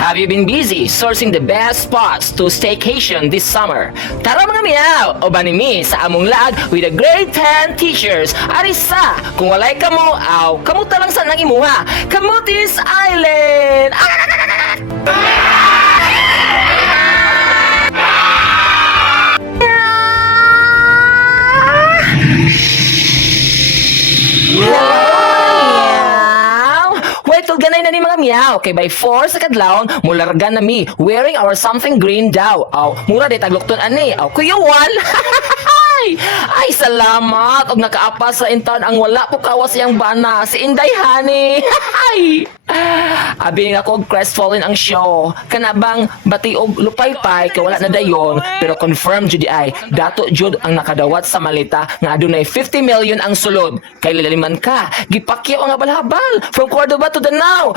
Have you been busy sourcing the best spots to staycation this summer? Tara mga miyaw, o banimi sa among lag with the grade 10 teachers. Arisa, kung walay kamo, kamuta lang sa nang imuha. Kamutis Island! Wait till ganay na ni mga miyaw. Kay by 4 sa kadlawon, mulargan na mi wearing our something green daw. Mura day taglukton ani. Kuya Juan. Ay, salamat. Og nakaapa sa intern ang wala po kawas yang bana. Si Inday Honey. Abi nga ko crestfallen ang show. Kanabang bati og lupay-pay kay wala na dayon. Pero confirm jud ay dato jud ang nakadawat sa malita nga adunay 50 million ang sulod. Kay laliman ka, gipakyaw ang habal-habal from Cordoba to Danao.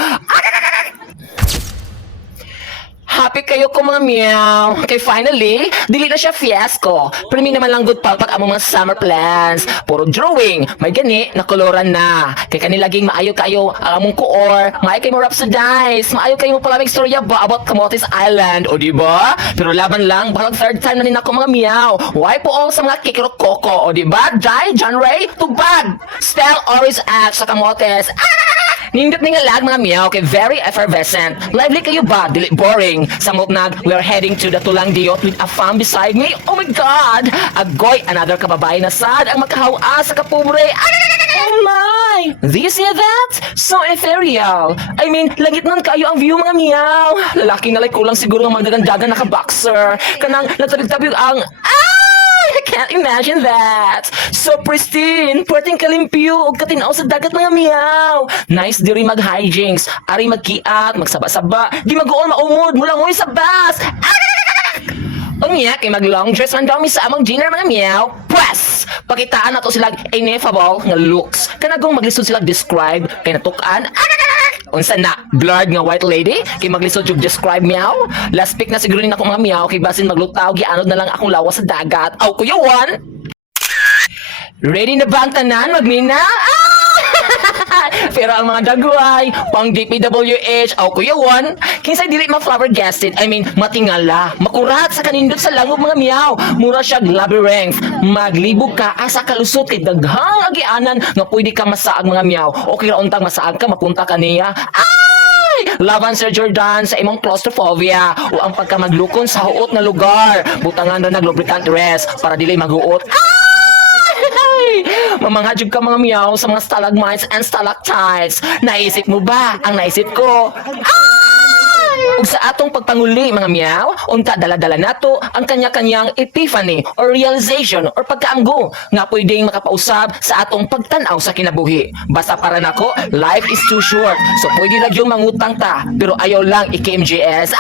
Happy kayo ko mga meow. Kay finally, dili na siya fiasco. Pero mi naman lang good palpak ang mga summer plans. Puro drawing. May gani, nakoloran na. Kay kanilaging maayo kayo ang among kuor. Maayo kayo mo rhapsodize. Maayo kayo mo palamig storya ba about Camotes Island. O diba? Pero laban lang, balang third time na rin ako mga meow. Why po all sa mga kikiro koko. O diba? Jai, John Ray, tubag. Spell always at sa Camotes. Nindot nga lag mga meow kay very effervescent. Lively kayo ba? Dili boring. Samot nag, we are heading to the Tulang Diot with a fam beside me. Oh my God! Agoy, another kababae na sad ang makahawa sa kapobre. Oh my! Do you see that? So ethereal. I mean, langit nun kayo ang view mga meow. Lalaki na like kulang siguro ng magdagandagan naka-boxer. Kanang nagtabig-tabig ang... I can't imagine that. So pristine, puwerteng kalimpyo, ug katinaw sa dagat mga meow. Nice diri mag-hijinks, ari magkiat, magsaba-saba, di mag-uol maumod, mulangoy sa bus. Unya, kay mag-long dress man daw mi sa among dinner mga meow. Pwes! Pakitaan nato sila ineffable nga looks. Kanagong maglisod sila describe, kay natukan. Unsa na, blurred nga white lady? Kay maglisod yung describe meow? Last pick na siguro rin ako mga meow, kay basin maglutaw, gianod na lang akong lawas sa dagat. Kuya Juan! Ready na ba ang tanan, magmina? Pero ang mga dagway, pang DPWH, Kuya Juan, kinsay dili ma-flabbergasted, I mean, matingala, makurat sa kanindot sa langog mga meow, mura siyag labyrinth, maglibog ka asa kalusot kay daghang agianan nga pwede ka masaag mga meow, okay ra untang masaag ka, mapunta ka niya. Laban Sir Jordan sa imong claustrophobia o ang pagkamaglukon sa huot na lugar, butangan na nag-lubricant rest para dili maguot. Mamanghadjog ka mga meow sa mga stalagmites and stalactites. Naisip mo ba ang naisip ko? Ug sa atong pagpanguli mga meow, unta dala-dala nato ang kanya-kanyang epiphany or realization or pagkaanggo nga pwedeng makapausab sa atong pagtanaw sa kinabuhi. Basta para nako, life is too short. So pwede ra gyud mangutang ta, pero ayaw lang i-KMJS.